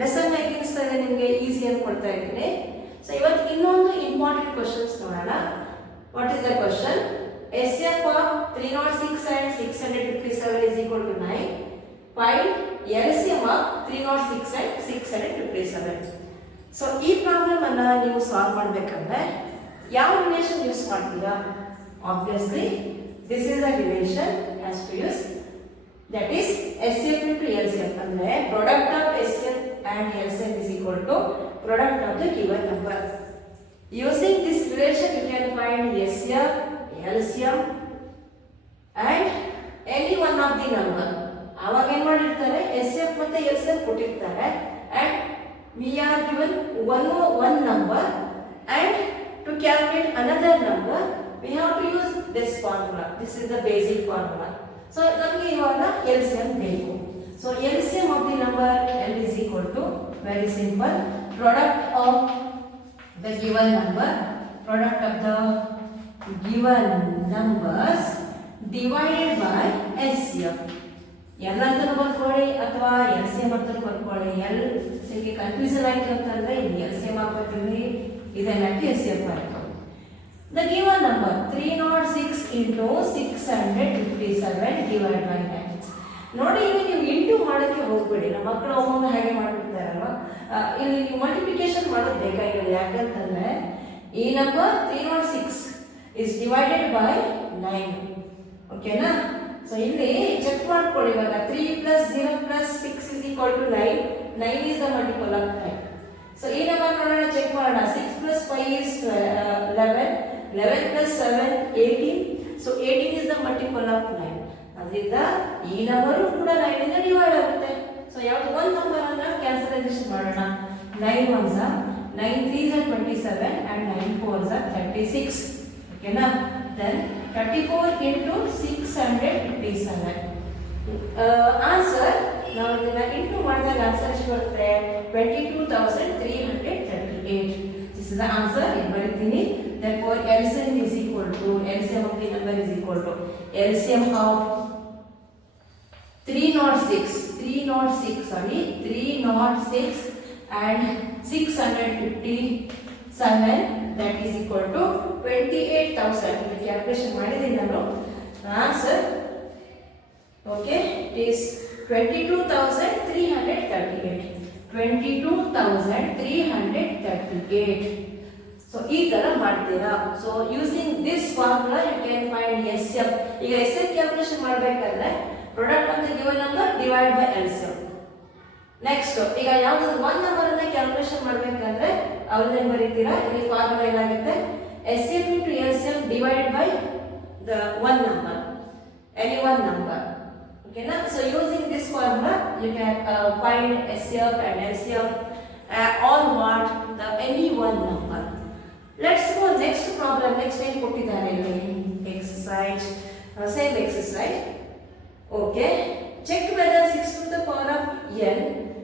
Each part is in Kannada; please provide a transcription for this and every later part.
ಲೆಸನ್ ಮೇಕಿಂಗ್ಸ್ ನಿಮಗೆ ಈಸಿ ಅಂತ ಕೊಡ್ತಾ ಇದ್ದೀನಿ. ಸೊ ಇವತ್ತು ಇನ್ನೊಂದು ಇಂಪಾರ್ಟೆಂಟ್ ಕ್ವಶನ್ಸ್ ನೋಡೋಣ. What is the question? SF of 306 and 657 is equal to 9. Find LCM of 306 and 657. So ಈ ಪ್ರಾಬ್ಲಮ್ ಅನ್ನ ನೀವು ಸಾಲ್ವ್ ಮಾಡಬೇಕಂದ್ರೆ ಯಾವ ರಿಲೇಷನ್ ಯೂಸ್ ಮಾಡ್ತೀರಾ? Obviously this is a relation has to use, that is SCF into LCM. ಅಂದ್ರೆ product of SCF and LCM is equal to product of the given number. Using this relation you can find SCF, LCM and any one of the number. ಆವಾಗ ಏನು ಮಾಡಿರ್ತಾರೆ, SCF ಮತ್ತೆ LCM ಕೊಟ್ಟಿರ್ತಾರೆ and we are given one number, and to calculate another number we have to use this formula. This is the basic formula. So ನಮಗೆ ಇವಾಗ LCM ಬೇಕು. So LCM of the number L is equal to, very simple, product of the given number, product of the given numbers divided by SCF. L ಅಂತ ಬರ್ಕೊಳ್ಳಿ ಅಥವಾ LCM ಅಂತ ಬರ್ಕೊಳ್ಳಿ. L ನಿಮಗೆ ಕನ್ಫ್ಯೂಷನ್ ಆಯ್ತು ಅಂತಂದ್ರೆ ಇಲ್ಲಿ LCM ಹಾಕ್ಕೊತೀವಿ, ಇದನ್ನ SCF ಆಯ್ತು. The given number 306 into 657 divided by 9. ನೋಡಿ, ಇಲ್ಲಿ ನೀವು ಇಂಟು ಮಾಡೋಕ್ಕೆ ಹೋಗ್ಬೇಡಿ. ನಮ್ಮ ಮಕ್ಕಳು ಒಮ್ಮೊಮ್ಮೆ ಹಾಗೆ ಮಾಡಿಬಿಡ್ತಾರಲ್ವ. ಇಲ್ಲಿ ನೀವು ಮಲ್ಟಿಪ್ಲಿಕೇಶನ್ ಮಾಡೋದು ಬೇಕಾಗಿಲ್ಲ. ಯಾಕಂತಂದ್ರೆ ಈ ನಂಬರ್ 306 is divided by 9. ಓಕೆನಾ? ಸೊ ಇಲ್ಲಿ ಚೆಕ್ ಮಾಡ್ಕೊಳ್ಳಿ. ಇವಾಗ 3 plus 0 plus 6 is equal to 9. 9 is the multiple of 9. So ಈ ನಂಬರ್ ನೋಡೋಣ, ಚೆಕ್ ಮಾಡೋಣ. 6 plus 5 is 11. 11 plus 7 18. So 18 is the multiple of 9. ಅದರಿಂದ ಈ ನಂಬರ್ ಕೂಡ 9 ಇಂದ ಡಿವೈಡ್ ಆಗುತ್ತೆ. ಸೊ ಯಾವುದು ಒಂದು ನಂಬರ್ ಅನ್ನ ಕ್ಯಾನ್ಸಲೈಸೇಷನ್ ಮಾಡೋಣ. 9 ones are 9 3s are 27 and 9 4s are 36. ಓಕೆನಾ? then 34 into 657. ಆನ್ಸರ್ ನಾವು ಇದನ್ನ ಇಂಟು ಮಾಡಿದಾಗ ಆನ್ಸರ್ ಎಷ್ಟು ಬರುತ್ತೆ? 22,338. This is the answer. ಇಲ್ಲಿ ಬರೀತೀನಿ. Therefore LCM is equal to, LCM of the number is equal to LCM of 306 and 657, that is equal to 28,000. The calculation ಮಾಡಿದ್ದೀನಿ ನಾನು. Answer, okay, it is 22,338. 22,338. So ಈ ತರ ಮಾಡ್ತೀರಾ. So using this formula you can find SCF. ಈಗ SCF ಕ್ಯಾಲ್ಕುಲೇಷನ್ ಮಾಡಬೇಕಾದ್ರೆ product of the given number divide by LCM. Next ಈಗ ಯಾವ್ದಾದ್ರು ಒಂದು ನಂಬರ್ ಅನ್ನ ಕ್ಯಾಲ್ಕುಲೇಷನ್ ಮಾಡಬೇಕಾದ್ರೆ ಅವ್ರನ್ನ ಬರೀತೀರಾ. ಇಲ್ಲಿ ಫಾರ್ಮುಲಾ ಏನಾಗುತ್ತೆ? SCF into LCM divided by the one number, any one number. Okay na? So using this formula you can find SCF and LCM on what? The any one number. Let's go next problem. Next time ಕೊಟ್ಟಿದ್ದಾರೆ ಇಲ್ಲಿ exercise, same exercise. Okay, check whether 6 to the power of n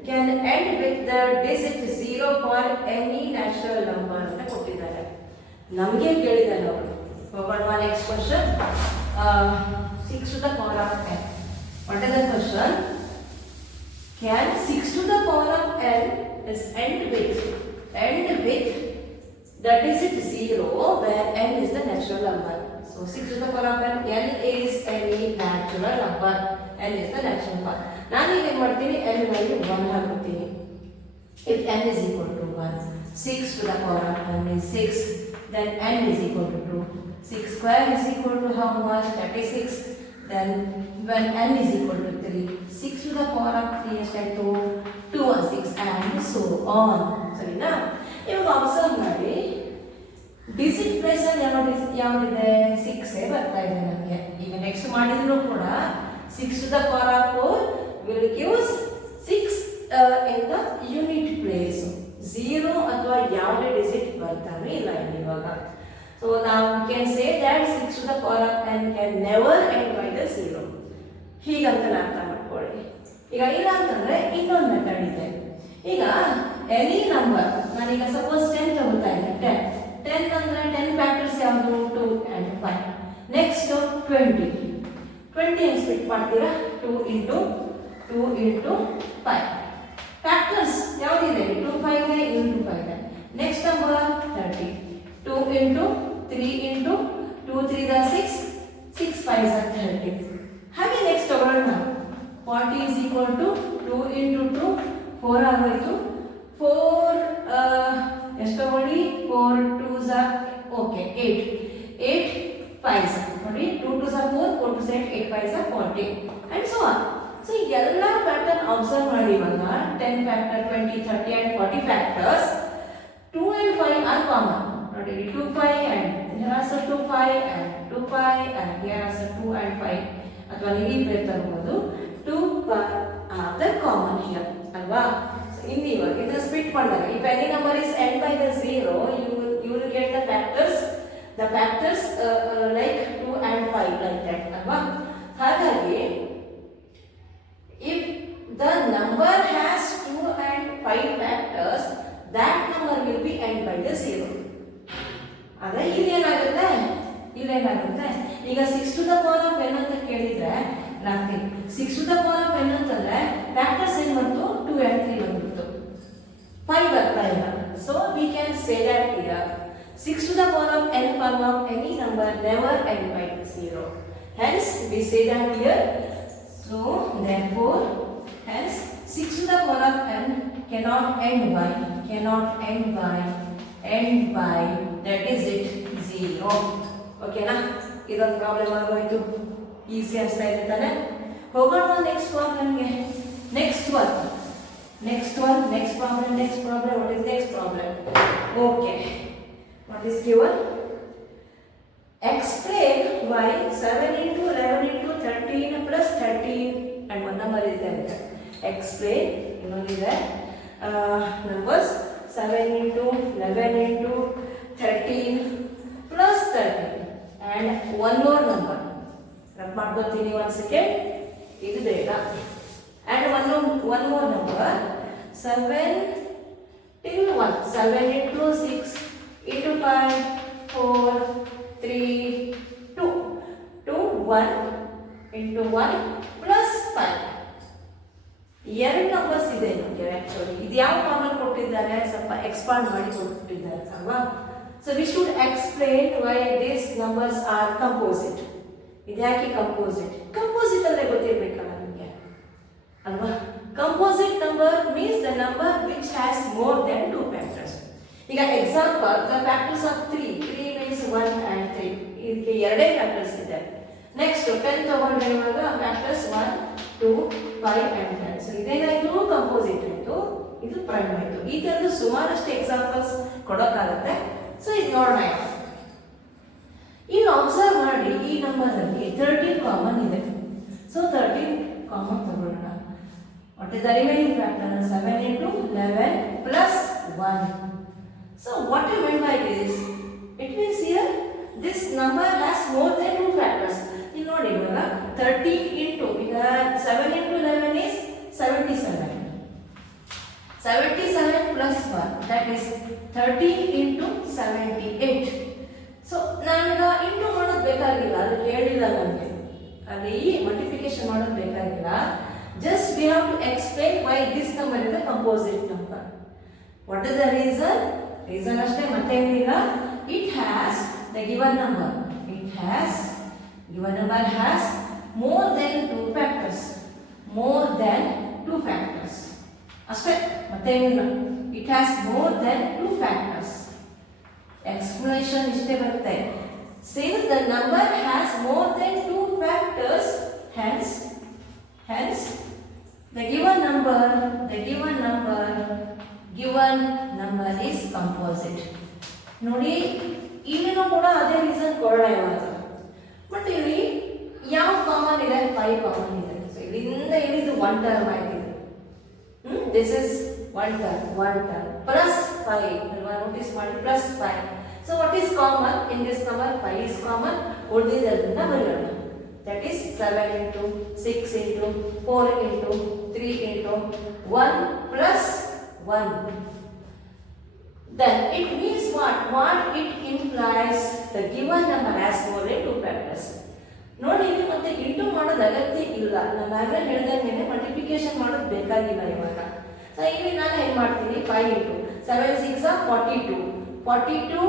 can end with the digit 0 for any natural number ಅಂತ ಕೊಟ್ಟಿದ್ದಾರೆ. ನಮಗೆ ಕೇಳಿದ್ದಾರೆ ಅವರು. Forward one next question. 6 to the power of n. What is the question? Can 6 to the power of n is end with the digit 0 where n is the natural number. So 6 to the power of n is any natural number. n is the natural number. ನಾನು ಏನು ಮಾಡ್ತೀನಿ, n value 1 ಹಾಕುತ್ತೀನಿ. If n is equal to 1, 6 to the power of n is 6, then n is equal to 2. 6 square is equal to how much? 36. Then when n is equal to 3, 6 to the power of 3 ಎಷ್ಟಾಯ್ತು? 216 and so on. ಸರಿನಾ? ಇವಾಗ ಅಬ್ಸರ್ವ್ ಮಾಡಿ, ಡಿಜಿಟ್ ಪ್ಲೇಸ್ ಅಲ್ಲಿ ಯಾವ್ದಿದೆ? 6 ಬರ್ತಾ ಇದೆ ನಮಗೆ. ಈಗ ನೆಕ್ಸ್ಟ್ ಮಾಡಿದ್ರು ಕೂಡ 6 to the power of 4 will give 6 in the unit place. 0 ಅಥವಾ ಯಾವುದೇ ಡಿಜಿಟ್ ಬರ್ತಾನೆ ಇಲ್ಲ ಇಲ್ಲಿ ಇವಾಗ. So now we can say that 6 to the power of n can never end by the 0. ಹೀಗಂತ ಅರ್ಥ ಮಾಡ್ಕೊಳ್ಳಿ. ಈಗ ಇಲ್ಲ ಅಂತಂದ್ರೆ ಇನ್ನೊಂದು ಮೆಥಡ್ ಇದೆ. ಈಗ ಎನಿ ನಂಬರ್, ನಾನೀಗ ಸಪೋಸ್ 10 ತಗೋತಾ ಇದ್ದೆ. 10 ಅಂದ್ರೆ 10 ಫ್ಯಾಕ್ಟರ್ಸ್ ಯಾವುದು? 2 and 5. ನೆಕ್ಸ್ಟ್ 20 ಹೆಂಗ್ ಸ್ಪ್ಲಿಟ್ ಮಾಡ್ತೀರಾ? 2 into 5. Factors into 3 into 2 3 the 6, 6 5 is 30. ಹಾಗೆ ನೆಕ್ಸ್ಟ್ ತಗೊಳ್ಳೋಣ. 40 is equal to 2 into 2 4 ಆಗೋಯ್ತು. 4 ಎಷ್ಟು ತಗೊಳ್ಳಿ, 4 2s are okay 8, 8 5s ನೋಡಿ, 2 2s are 4, 4 2s are 8, 5s are 40 and so on. So ಎಲ್ಲ ಪ್ಯಾಟರ್ನ್ ಅಬ್ಸರ್ವ್ ಮಾಡಿ. ಇವಾಗ 10 factor, 20 30 and 40 factors 2 and 5 are common. ನೋಡಿ 2 5 and here also 2 5 and 2 5 and here also 2 and 5 ಅಥವಾ ನೀವು ಈ ಬೇರೆ ತರಬಹುದು. 2 are the common here ಅಲ್ವಾ. So ಇನ್ನು ಇವಾಗ ಇದನ್ನ ಸ್ಪ್ಲಿಟ್ ಮಾಡಿದಾಗ if any number is end by the 0 you will get the factors like 2 and 5 like that ಅಲ್ವಾ. ಹಾಗಾಗಿ if the number has 2 and 5 factors, that number will be end by the 0. ಆದರೆ ಇಲ್ಲೇನಾಗುತ್ತೆ, ಈಗ 6 to the power of n ಅಂತ ಕೇಳಿದ್ರೆ nothing. 6 to the power of n ಅಂತಂದ್ರೆ ಫ್ಯಾಕ್ಟರ್ಸ್ ಏನು ಬಂತು, 2 and 3 ಬಂದ್ಬಿಡ್ತು, 5 ಬರ್ತಾ ಇಲ್ಲ. So we can say that here 6 to the power of n power of any number never end by 0. Hence we say that here. So therefore hence 6 to the power of n cannot end by that is it 0. Okay na, ಇದೊಂದು ಪ್ರಾಬ್ಲಮ್ ಆಗೋಯ್ತು. ಈಸಿ ಅನ್ಸ್ತಾ ಇದೆ ತಾನೆ. ಹೋಗೋಣ ನೆಕ್ಸ್ಟ್ ಪ್ರಾಬ್ಲಮ್ಗೆ. Next problem. What is next problem? Okay, what is given? Explain why 7 into 11 into 13 plus 13 and one number is there. Explain, you know that numbers 7 into 11 into 13 plus 13 and one more number. Rub ಮಾಡ್ಕೊತೀನಿ one second. ಇದು ಬೇಡ. And one more number 7 till 1. 7 into 6 into 5 4 3 2 2 1 into 1 plus 5. ಎರಡು ನಂಬರ್ಸ್ ಇದೆ ನಮಗೆ. ಆಕ್ಚುಲಿ ಇದು ಯಾವ ಕಾಮನ್ ಕೊಟ್ಟಿದ್ದಾರೆ, ಸ್ವಲ್ಪ ಎಕ್ಸ್ಪಾಂಡ್ ಮಾಡಿ ಕೊಟ್ಟಿದ್ದಾರೆ ಅಲ್ವಾ. So we should explain why this numbers are composite. ಇದು ಯಾಕೆ ಕಂಪೋಸಿಟ್ ಅಂದ್ರೆ ಗೊತ್ತಿರ್ಬೇಕಲ್ಲ ನಿಮಗೆ ಅಲ್ವಾ. Composite number means the number which has more than 2 factors. ಈಗ example the factors of 3 means 1 and 3, ಇದಕ್ಕೆ ಎರಡೇ ಫ್ಯಾಕ್ಟರ್ಸ್ ಇದೆ. ನೆಕ್ಸ್ಟ್ 10 ತಗೊಂಡ್ರೆ ಇವಾಗ ಫ್ಯಾಕ್ಟರ್ಸ್ 1 2 5 and 10. ಸೊ ಇದೇನಾಯ್ತು, ಕಂಪೋಸಿಟ್ ಆಯ್ತು, ಇದು ಪ್ರೈಮ್ ಆಯ್ತು. ಈ ತರದ ಸುಮಾರಷ್ಟು ಎಕ್ಸಾಂಪಲ್ಸ್ ಕೊಡೋಕ್ಕಾಗತ್ತೆ. ಸೊ ಇದು ನೋಡೋಣ. ಈಗ ಅಬ್ಸರ್ವ್ ಮಾಡಿ, ಈ ನಂಬರ್ ಅಲ್ಲಿ 13 ಕಾಮನ್ ಇದೆ. ಸೊ 13 ಕಾಮನ್ ತಗೊಳ್ಳೋಣ. What is the remaining factor? 7 into 11 plus 1. So what I meant by this? It means here this number has more than 2 factors. You know, 30 into 7 into 11 is 77. 77 plus 1, that is 30 into 78. So ನಾನು ಇಂಟು ಮಾಡೋದು ಬೇಕಾಗಿಲ್ಲ, ಅದು ಹೇಳಿಲ್ಲ ನನಗೆ, ಅಲ್ಲಿ ಮಲ್ಟಿಪ್ಲಿಕೇಶನ್ ಮಾಡೋದು ಬೇಕಾಗಿಲ್ಲ. Just we have to explain why this number is a composite number. What is the reason? Reason ಅಷ್ಟೇ, ಮತ್ತೇನಿಲ್ಲ. It has the given number has more than 2 factors. ಅಷ್ಟೇ, ಮತ್ತೇನಿಲ್ಲ. It has more than 2 factors. Explanation ಇಷ್ಟೇ ಬರುತ್ತೆ. Since the number has more than 2 factors, hence the given number is composite. ನೋಡಿ, ಇಲ್ಲಿನೂ ಕೂಡ ಅದೇ ರೀಸನ್ ಕೊಡೋಣ ಇವಾಗ. ಬಟ್ ಇಲ್ಲಿ ಯಾವ ಕಾಮನ್ ಇದೆ? 5 ಕಾಮನ್ ಇದೆ. ಸೊ ಇಲ್ಲಿಂದ ಇಲ್ಲಿದು 1 ಟರ್ಮ್ ಆಯ್ತು. ದಿಸ್ ಇಸ್ 1 ಟರ್ಮ್ ಪ್ಲಸ್ 5 ಅಲ್ವಾ. ನೋಟಿಸ್ ಮಾಡಿ, plus 5. So what is common in this number? 5 is common. ಉಳಿದಿದ್ದನ್ನ ಬರೆಯೋಣ. That is 7 into 6 into 4 into 3 into 1 plus 1. Then it means what it implies the given number has more than 2 factors. ನೋಡಿ, ಇಲ್ಲಿ ಮತ್ತೆ ಇಂಟು ಮಾಡೋದು ಅಗತ್ಯ ಇಲ್ಲ. ನಾನು ಆಗಲೇ ಹೇಳಿದಂಗೆ ಮಲ್ಟಿಪ್ಲಿಕೇಶನ್ ಮಾಡೋದು ಬೇಕಾಗಿಲ್ಲ ಇವಾಗ. ಸೊ ಇಲ್ಲಿ ನಾನು ಏನು ಮಾಡ್ತೀನಿ, 5 into 7 6 42. 42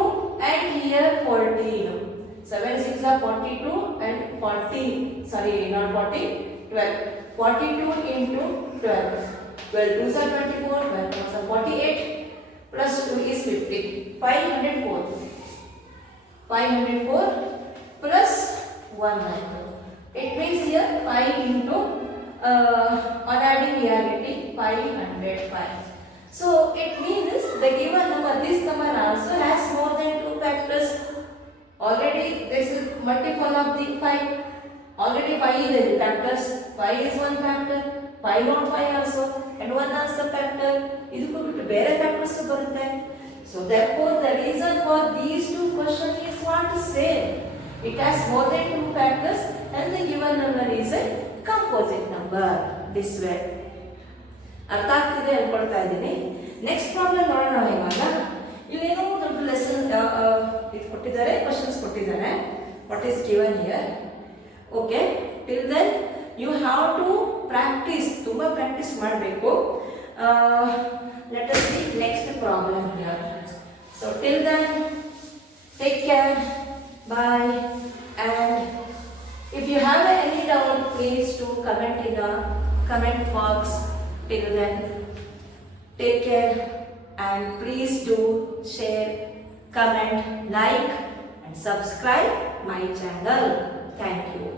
and here 14. 7 6 are 42 and 40, sorry not 40, 12. 42 into 12. 12 2s are 24, 12 2s are 48, plus 2 is 50. 504. 504 plus 190. It means here 5 into on adding we are getting 505. So it means the given number, this number also has more than 2 factors. Already this is multiple of the 5. Already 5 is the factors. 5 is one factor. 5 not 5 also, and 1 is the factor. Idu biಟ್ಟು ಬೇರೆ factors ಬರುತ್ತೆ. So therefore the reason for these two questions is what to say. It has more than 2 factors and the given number is a composite number. This way. ಅರ್ಥ ಆಗ್ತಿದೆ ಅನ್ಕೊಳ್ತಾ ಇದ್ದೀನಿ. ನೆಕ್ಸ್ಟ್ ಪ್ರಾಬ್ಲಮ್ ನೋಡೋಣ ಇವಾಗ. ಇಲ್ಲೇನೋ ದೊಡ್ಡ ಲೆಸನ್ ಇದು ಕೊಟ್ಟಿದ್ದಾರೆ, ಕ್ವಶನ್ಸ್ ಕೊಟ್ಟಿದ್ದಾರೆ. What is given here? Okay, till then you have to practice, ತುಂಬ ಪ್ರಾಕ್ಟೀಸ್ ಮಾಡಬೇಕು. Let us see next problem here. So till then take care, bye, and if you have any doubt please do comment in the comment box. Till then take care and please do share, comment, like and subscribe my channel. Thank you.